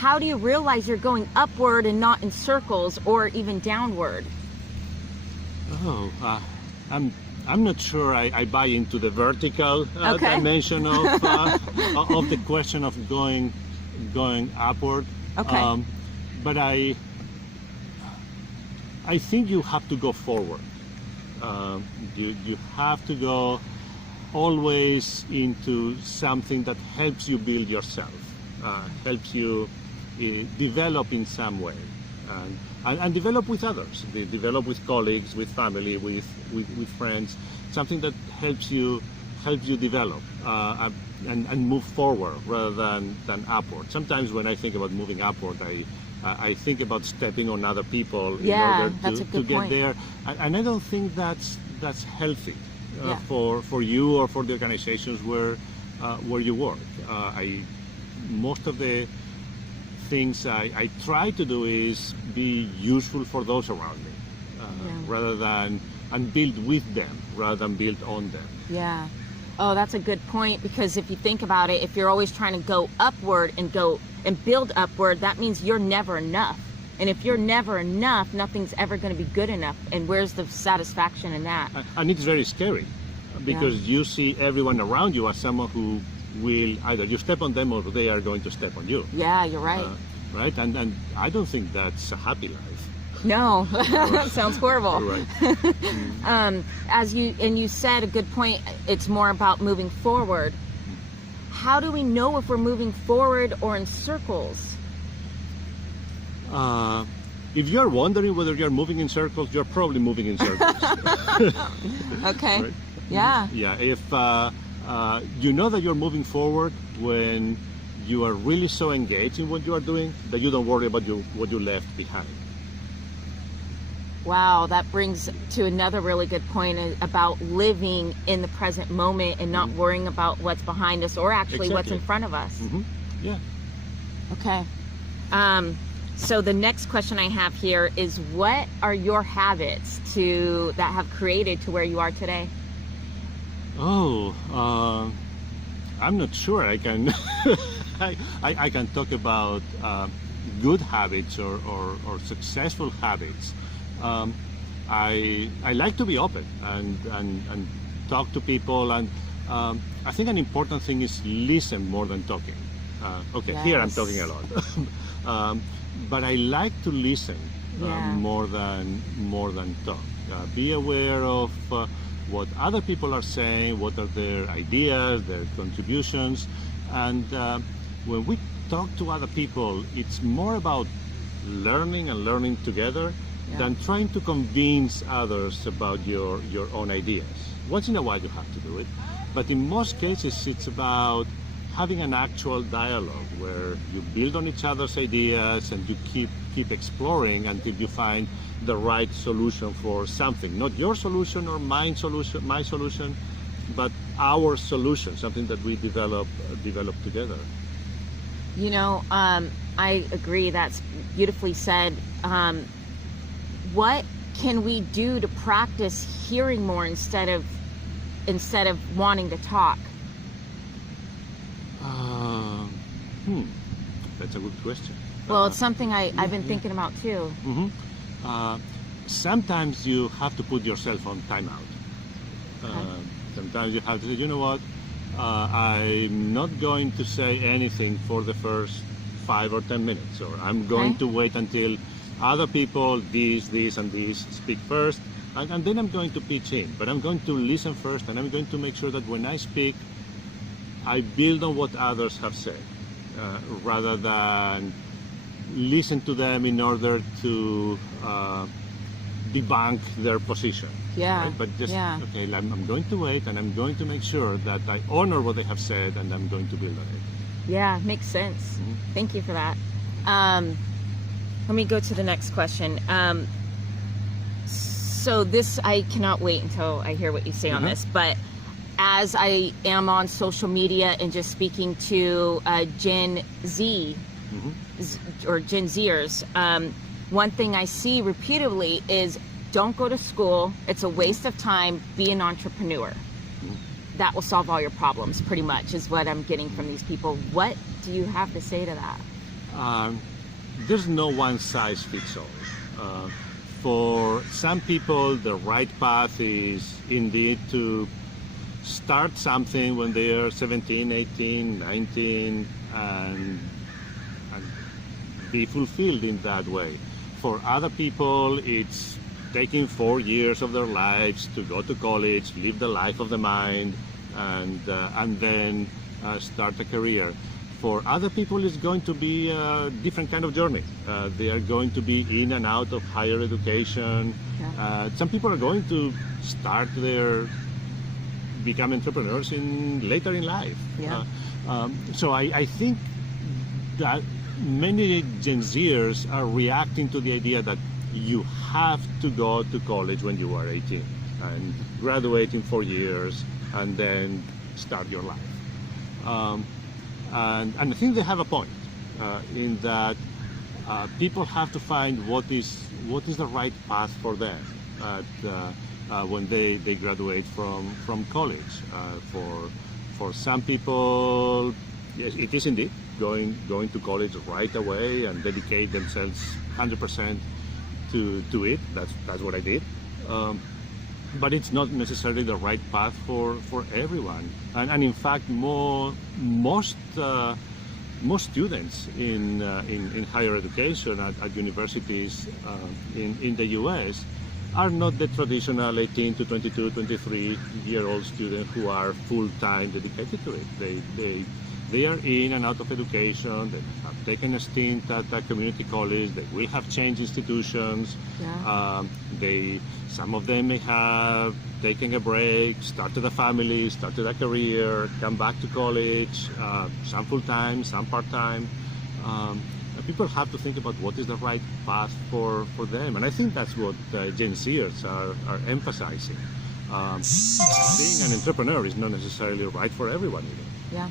how do you realize you're going upward and not in circles or even downward? I'm not sure I buy into the vertical dimension of the question of going upward. Okay. But I think you have to go forward. You have to go always into something that helps you build yourself, helps you develop in some way, and develop with others, develop with colleagues, with family, with friends, something that helps you develop and move forward rather than upward. Sometimes when I think about moving upward, I think about stepping on other people in order to get there, and I don't think that's healthy for you or for the organizations where you work. Most of the things I try to do is be useful for those around me, rather than and build with them rather than build on them. Yeah. Oh, that's a good point, because if you think about it, if you're always trying to go upward and build upward, that means you're never enough. And if you're never enough, nothing's ever going to be good enough. And where's the satisfaction in that? And it's very scary, because you see everyone around you as someone who will either you step on them or they are going to step on you. Yeah, you're right. Right? And I don't think that's a happy life. No, that sounds horrible. Right. As you said a good point, it's more about moving forward. How do we know if we're moving forward or in circles? If you're wondering whether you're moving in circles, you're probably moving in circles. Okay. Right? Yeah. Yeah. If you know that you're moving forward when you are really so engaged in what you are doing that you don't worry about what you left behind. Wow, that brings to another really good point about living in the present moment and not worrying about what's behind us or actually what's in front of us. Yeah. Okay. So the next question I have here is, what are your habits that have created to where you are today? I'm not sure I can I can talk about good habits or successful habits. I like to be open and talk to people, and I think an important thing is listen more than talking. Here I'm talking a lot, but I like to listen more than talk. Be aware of what other people are saying, what are their ideas, their contributions, and when we talk to other people, it's more about learning together than trying to convince others about your own ideas. Once in a while you have to do it, but in most cases it's about having an actual dialogue where you build on each other's ideas and you keep exploring until you find the right solution for something. Not your solution or my solution, but our solution, something that we develop together. You know, I agree. That's beautifully said. What can we do to practice hearing more instead of wanting to talk? That's a good question. Well, it's something I've been thinking about too. Sometimes you have to put yourself on timeout. Sometimes you have to say, you know what, I'm not going to say anything for the first 5 or 10 minutes, or I'm going to wait until other people, this and this, speak first, and then I'm going to pitch in. But I'm going to listen first, and I'm going to make sure that when I speak, I build on what others have said, rather than listen to them in order to debunk their position. Yeah. Right? But just, okay, I'm going to wait, and I'm going to make sure that I honor what they have said, and I'm going to build on it. Yeah, makes sense. Thank you for that. Let me go to the next question. So this, I cannot wait until I hear what you say on this, but as I am on social media and just speaking to Gen Z or Gen Zers, one thing I see repeatedly is don't go to school. It's a waste of time. Be an entrepreneur. That will solve all your problems, pretty much, is what I'm getting from these people. What do you have to say to that? there's no one size fits all. For some people, the right path is indeed to start something when they are 17, 18, 19, and be fulfilled in that way. For other people, it's taking 4 years of their lives to go to college, live the life of the mind, and then start a career. For other people, it's going to be a different kind of journey. They are going to be in and out of higher education. Yeah. Some people are going to become entrepreneurs later in life. Yeah. So I think that many Gen Zers are reacting to the idea that you have to go to college when you are 18 and graduate in 4 years and then start your life. And I think they have a point in that people have to find what is the right path for them when they graduate from college. For some people, yes, it is indeed going to college right away and dedicate themselves 100% to it. That's what I did. But it's not necessarily the right path for everyone. And in fact, most students in higher education at universities in the US are not the traditional 18 to 22, 23-year-old students who are full-time dedicated to it. They are in and out of education. They have taken a stint at a community college. They will have changed institutions. Yeah. Some of them may have taken a break, started a family, started a career, come back to college, some full-time, some part-time. People have to think about what is the right path for them. And I think that's what Gen Zers are emphasizing. Being an entrepreneur is not necessarily right for everyone either. Yeah.